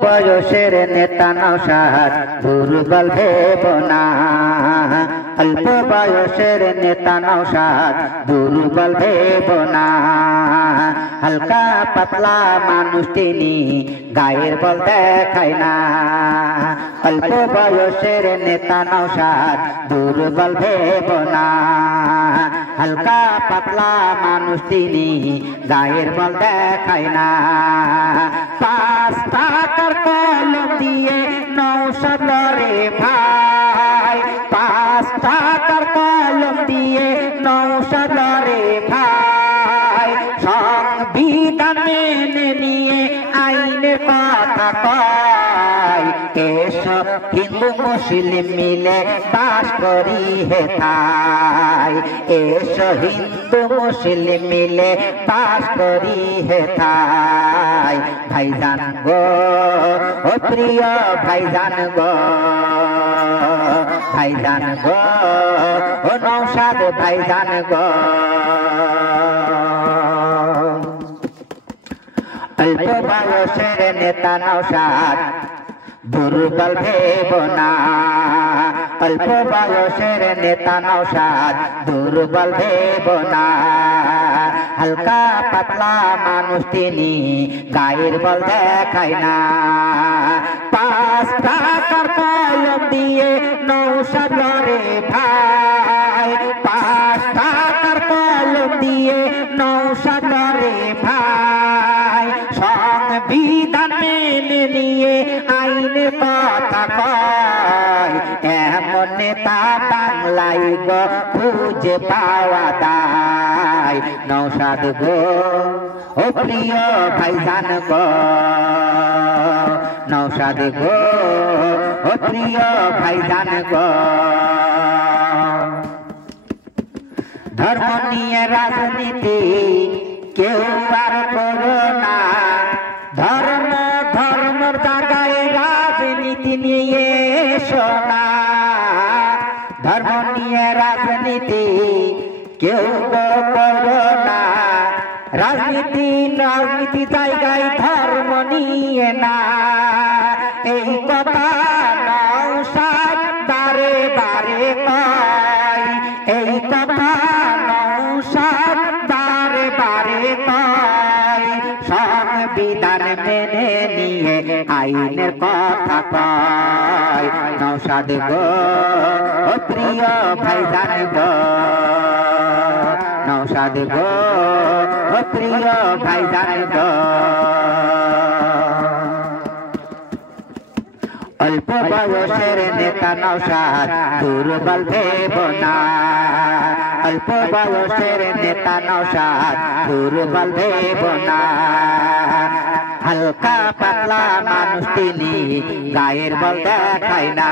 বয়সের নেতা নওশাদ দুর্বল ভেব না। অল্প বয়সের নেতা নওশাদ দুর্বল ভেব না। হালকা পাতলা মানুষ তিনি, গায়ের বল দেখায় না। অল্প বয়সের নেতা নওশাদ দুর্বল ভেব না। হালকা পাতলা মানুষ তিনি, গায়ের বল দেখায় না। 5 টাকার কলম দিয়ে নওশাদ লড়ে ভাই। 5 টাকার কলম দিয়ে নওশাদ লড়ে ভাই। সংবিধান মেনে নিয়ে আইনের কথা কয়। এসব হিন্দু মুসলিম মিলে বাস করি হেথায়। এসব হিন্দু মুসলিম মিলে বাস করি হেথায়। ভাইজান গো ও প্রিয় ভাইজান গো, ভাইজান গো ও নওশাদ ভাইজান গো। অল্প বয়সের নেতা নওশাদ দুর্বল ভেব না। অল্প বয়সের নেতা নওশাদ দুর্বল ভেব না। হালকা পাতলা মানুষ তিনি, গায়ের বল দেখায় না। 5 টাকার কলম দিয়ে নওশাদ লড়ে ভাই। 5 টাকার কলম দিয়ে নওশাদ লড়ে ভাই। সংবিধান মেনে নিয়ে আইনের কথা কয়। এমন নেতা বাংলায় গো খুঁজে পাওয়া দায়। নওশাদ গো ও প্রিয় ভাইজান গো, নওশাদ গো ও প্রিয় ভাইজান গো। ধর্ম নিয়ে রাজনীতি কেউ আর করো না। ধর্ম ধর্মের জায়গায় রাজনীতি নিয়ে এসো না। ধর্ম নিয়ে রাজনীতি কেউ করো না। রাজনীতি রাজনীতি জায়গায় ধর্ম নিয়ে না। এই কথা নওশাদ বারে বারে কয়। এই কথা নওশাদ বারে বারে কয়। সংবিধান মেনে নিয়ে আইনের কথা কয়। নওশাদ গো ও প্রিয় ভাইজান গো, নওশাদ গো ও প্রিয় ভাইজান গো। অল্প বয়সের নেতা নওশাদ দুর্বল ভেব না। অল্প বয়সের নেতা নওশাদ দুর্বল ভেব না। হালকা পাতলা মানুষ তিনি, গায়ের বল দেখায় না।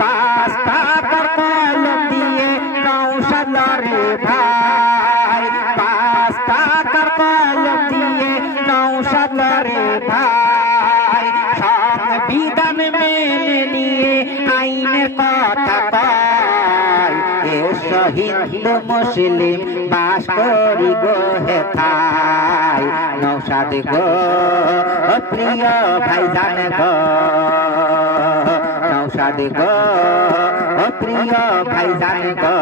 5 টাকার কলম দিয়ে নওশাদ লড়ে ভাই। 5 টাকার কলম দিয়ে নওশাদ লড়ে ভাই। সংবিধান মেনে নিয়ে আইনের কথা কয়। এসো হিন্দু মুসলিম বাস করি গো হেথায়। নওশাদ গো ও প্রিয় ভাইজান গো, নওশাদ গো ও প্রিয় ভাইজান গো।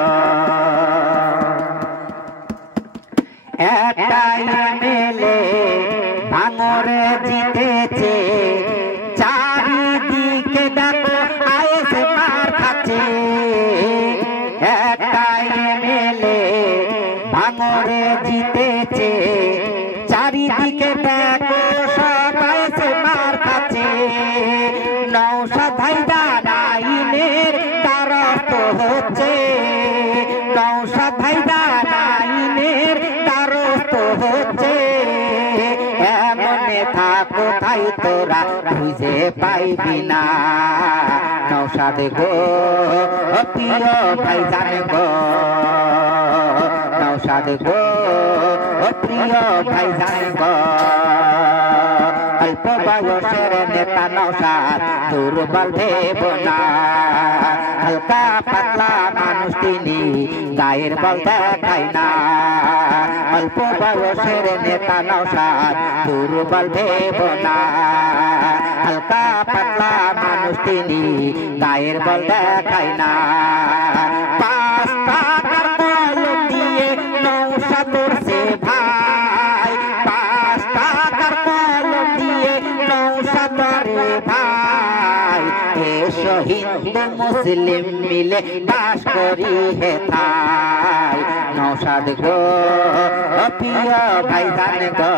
একটাই এমএলএ ভাঙরে জিতেছে। চারিদিকে দেখো আইএসএ মার খাচ্ছে। একটাই এমএলএ ভাঙরে জিতেছে। চারিদিকে দেখো সব আইএসএ মার খাচ্ছে। নওশাদ ভাইজান আইনের দ্বারস্থ হচ্ছে। নওশাদ ভাইজান আইনের দ্বারস্থ হচ্ছে। এমন নেতা কোথায় তোরা খুঁজে পাইবি না। নওশাদ গো ও প্রিয় ভাইজান গো, নওশাদ গো ও প্রিয় ভাইজান গো। অল্প বয়সের নেতা নওশাদ দুর্বল ভেব না। হালকা পাতলা মানুষ তিনি, গায়ের বল দেখায় না। অল্প বয়সের নেতা নওশাদ দুর্বল ভেব না। হালকা পাতলা মানুষ তিনি গায়ের বল দেখায় না পাঁচ টাকার কলম দিয়ে নৌশা করছে ভাই পাঁচ টাকার কলম দিয়ে নৌশা করে ভাই এসো হিন্দু মুসলিম মিলে বাস করি হেথায় নৌশাদ গো প্রিয় ভাইজান গো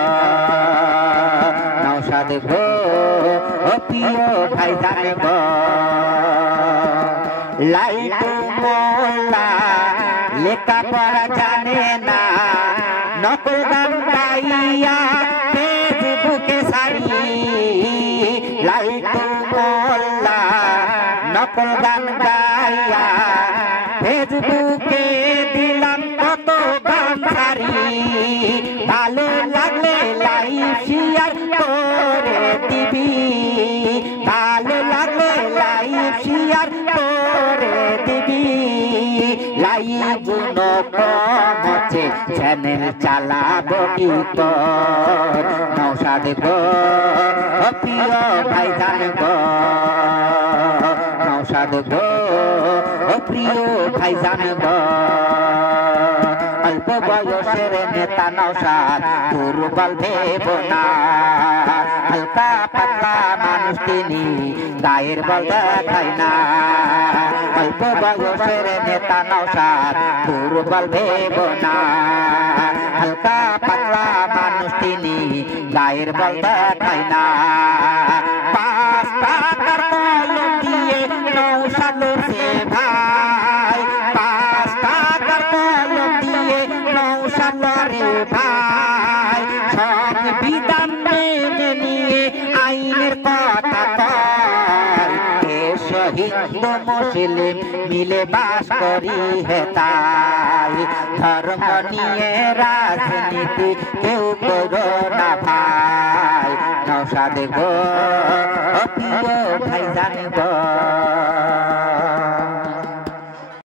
নৌশাদ গো প্রিয় ভাইজান গো লাইটু মোল্লা লেখা পড়া জানে না নকল গান গাইয়া ফেসবুকে সারি লাইটু মোল্লা নকল গান গাইয়া ফেসবুকে দিলাম কত গান সারি ভালো লাগলে লাইভ শেয়ার করে দিবি ভালো লাগলে লাইভ শেয়ার করে দিবি লাইভ নকমছে চ্যানেল চালাবো কি কর নৌশাদ গো প্রিয় ভাইজান গো নৌশাদ গো প্রিয় ভাইজান গো অল্প বয়সের নেতা নৌশাদ দুর্বল ভেব না হালকা পাতলা মানুষ তিনি গায়ের বল দেখায় না অল্প বয়সের নেতা নৌশাদ দুর্বল ভেব না হালকা পাতলা মানুষ তিনি গায়ের বল দেখায় না পাঁচ টাকার কলম দিয়ে নৌশাদ লড়ছে ভাই পাঁচ টাকার কলম দিয়ে নৌশাদ লড়ে ভাই সংবিধান মেনে নিয়ে আইনের কথা কয় এসো হিন্দু মুসলিম মিলে বাস করি হেতাই ধর্ম নিয়ে রাজনীতি কেউ করো না ভাই নৌশাদ গো প্রিয় ভাইজান গো